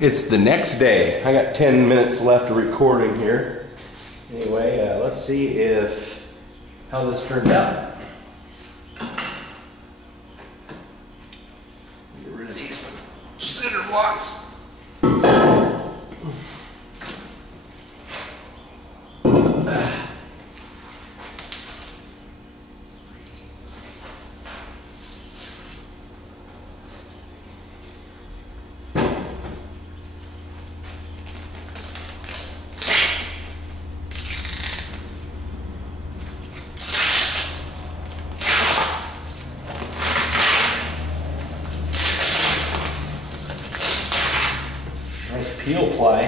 It's the next day. I got 10 minutes left of recording here. Anyway, let's see how this turned out. Get rid of these cinder blocks. Nice peel ply.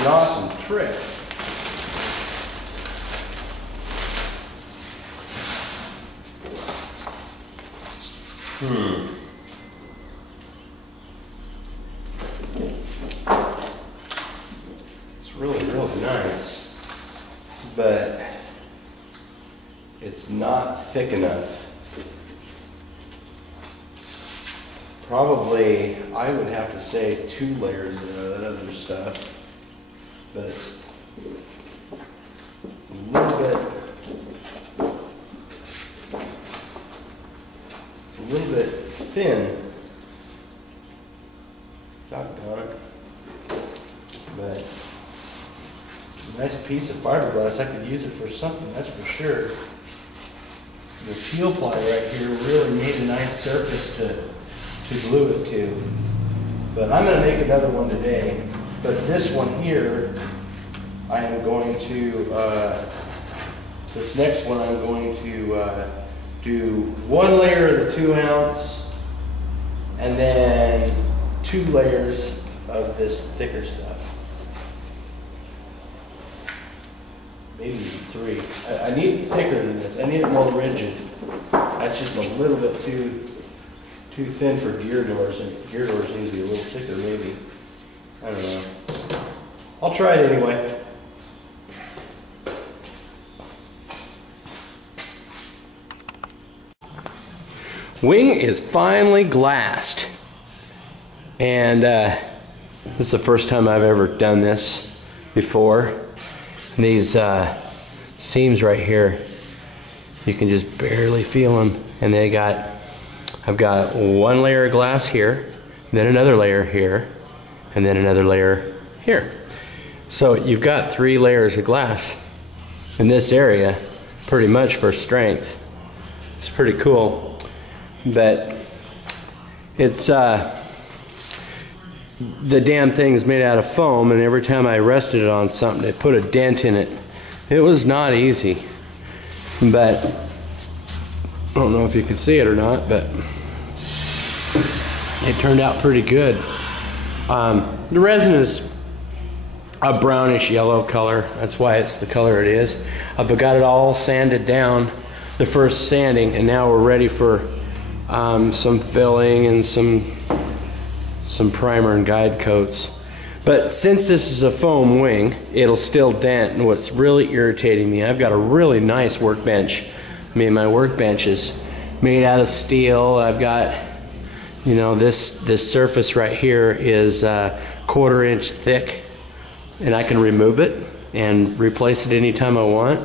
An awesome trick. It's really nice, but it's not thick enough. Probably, I would have to say 2 layers of that other stuff, but it's a little bit thin. Doggone it. But a nice piece of fiberglass. I could use it for something, that's for sure. The peel ply right here really made a nice surface to glue it to. But I'm going to make another one today. But this one here, I am going to, this next one I'm going to do 1 layer of the 2 ounce and then 2 layers of this thicker stuff. Maybe 3. I need it thicker than this. I need it more rigid. That's just a little bit too thin for gear doors, and gear doors need to be a little thicker maybe. I don't know. I'll try it anyway. Wing is finally glassed. And this is the first time I've ever done this before. These seams right here, you can just barely feel them. And I've got 1 layer of glass here, then another layer here, and then another layer here. So you've got 3 layers of glass in this area, pretty much for strength. It's pretty cool, but it's the damn thing's made out of foam, and every time I rested it on something, it put a dent in it. It was not easy, but I don't know if you can see it or not, but it turned out pretty good. The resin is a brownish yellow color. That's why it's the color it is. I've got it all sanded down, the first sanding, and now we're ready for some filling and some primer and guide coats. But since this is a foam wing, it'll still dent, and what's really irritating me, I've got a really nice workbench. I mean, my workbench is made out of steel. I've got, you know, this surface right here is 1/4 inch thick, and I can remove it and replace it anytime I want.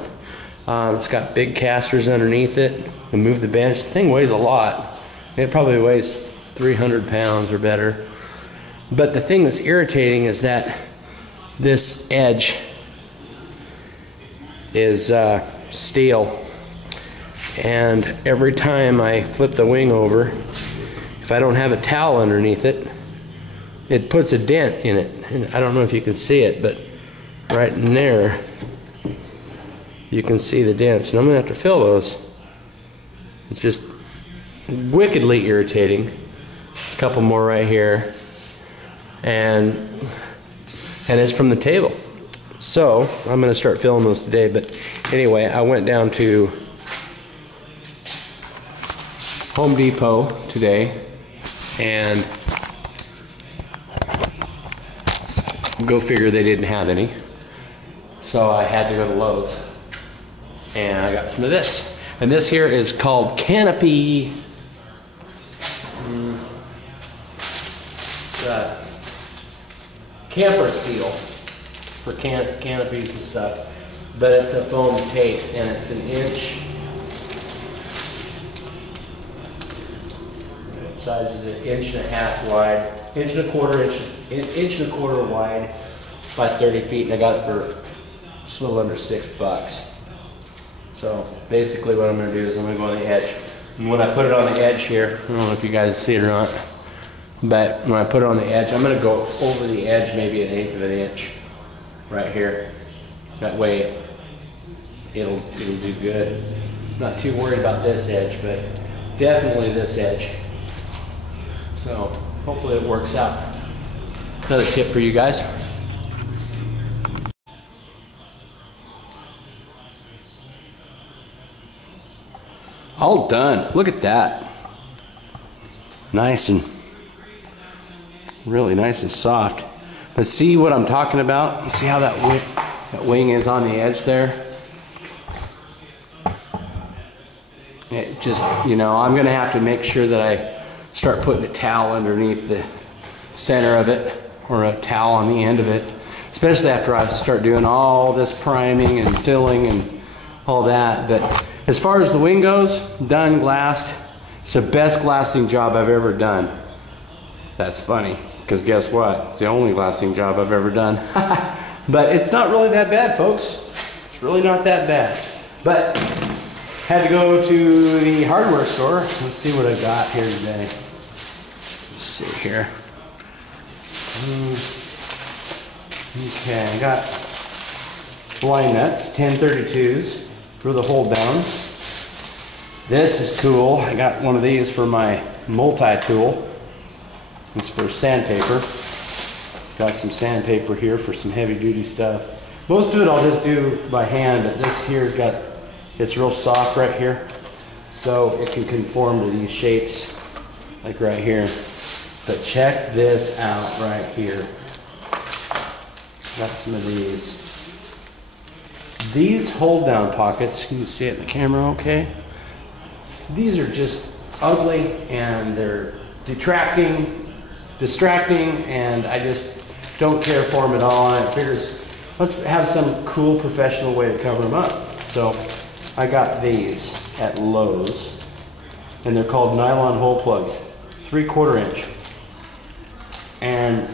It's got big casters underneath it and move the bench. The thing weighs a lot. It probably weighs 300 pounds or better. But the thing that's irritating is that this edge is steel. And every time I flip the wing over, if I don't have a towel underneath it, it puts a dent in it. And I don't know if you can see it, but right in there, you can see the dents. And I'm gonna have to fill those. It's just wickedly irritating. There's a couple more right here. And it's from the table. So I'm gonna start filling those today. But anyway, I went down to Home Depot today, and go figure they didn't have any. So I had to go to Lowe's, and I got some of this. And this here is called Canopy. It's camper seal for canopies and stuff, but it's a foam tape and it's an inch. Size is an inch and a half wide, inch and a quarter wide by 30 feet, and I got it for just a little under $6. So basically what I'm going to do is I'm going to go on the edge. And when I put it on the edge here, I don't know if you guys see it or not, but when I put it on the edge, I'm going to go over the edge maybe 1/8 of an inch right here. That way it'll do good. Not too worried about this edge, but definitely this edge. So hopefully it works out. Another tip for you guys. All done. Look at that. Nice and really nice and soft. But see what I'm talking about? See how that wing is on the edge there? It just, you know, I'm going to have to make sure that I start putting a towel underneath the center of it, or a towel on the end of it, especially after I start doing all this priming and filling and all that. But as far as the wing goes, done, glassed. It's the best glassing job I've ever done. That's funny, because guess what? It's the only glassing job I've ever done. But it's not really that bad, folks. It's really not that bad. But had to go to the hardware store. Let's see what I got here today. Let's see here. Okay, I got line nuts, 1032s for the hold down. This is cool. I got one of these for my multi-tool. It's for sandpaper. Got some sandpaper here for some heavy duty stuff. Most of it I'll just do by hand, but this here's got, it's real soft right here. So it can conform to these shapes, like right here. But check this out right here. Got some of these. These hold down pockets, can you see it in the camera okay? These are just ugly and they're distracting, and I just don't care for them at all. And I figures, let's have some cool professional way to cover them up. So I got these at Lowe's, and they're called nylon hole plugs, 3/4 inch. And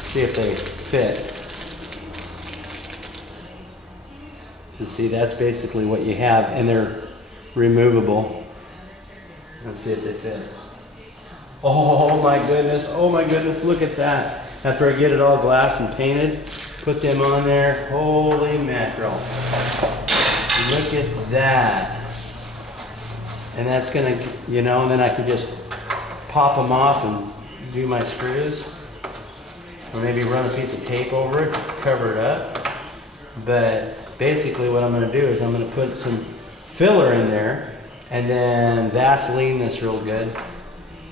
see if they fit. You see, that's basically what you have, and they're removable. Let's see if they fit. Oh my goodness, look at that. After I get it all glass and painted, put them on there. Holy mackerel. Look at that. And that's gonna, you know, and then I can just pop them off and do my screws. Or maybe run a piece of tape over it, cover it up. But basically what I'm going to do is I'm going to put some filler in there and then Vaseline this real good,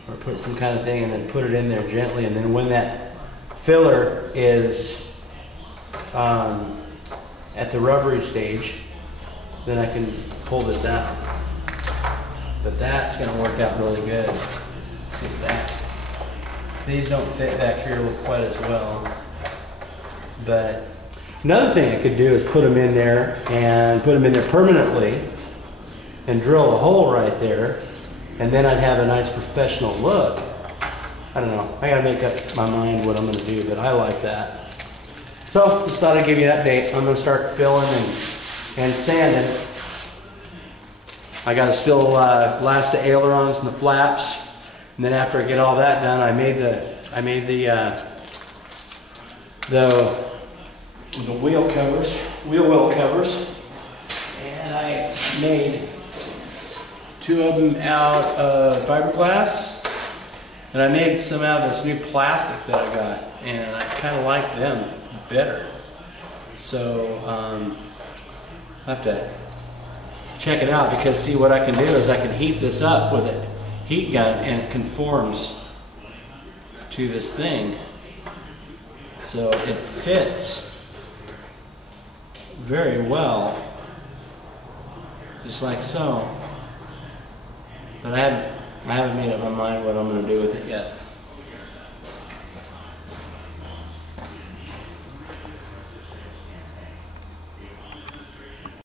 or put some kind of thing and then put it in there gently, and then when that filler is at the rubbery stage, then I can pull this out. But that's going to work out really good. See that? These don't fit back here quite as well. But another thing I could do is put them in there and put them in there permanently and drill a hole right there, and then I'd have a nice professional look. I don't know. I gotta make up my mind what I'm gonna do, but I like that. So just thought I'd give you an update. I'm gonna start filling and sanding. I gotta still glass the ailerons and the flaps. And then after I get all that done, I made the wheel well covers, and I made 2 of them out of fiberglass, and I made some out of this new plastic that I got, and I kind of like them better. So I'll have to check it out, because see, what I can do is I can heat this up with a heat gun and it conforms to this thing, so it fits very well, just like so. But I haven't I haven't made up my mind what I'm going to do with it yet.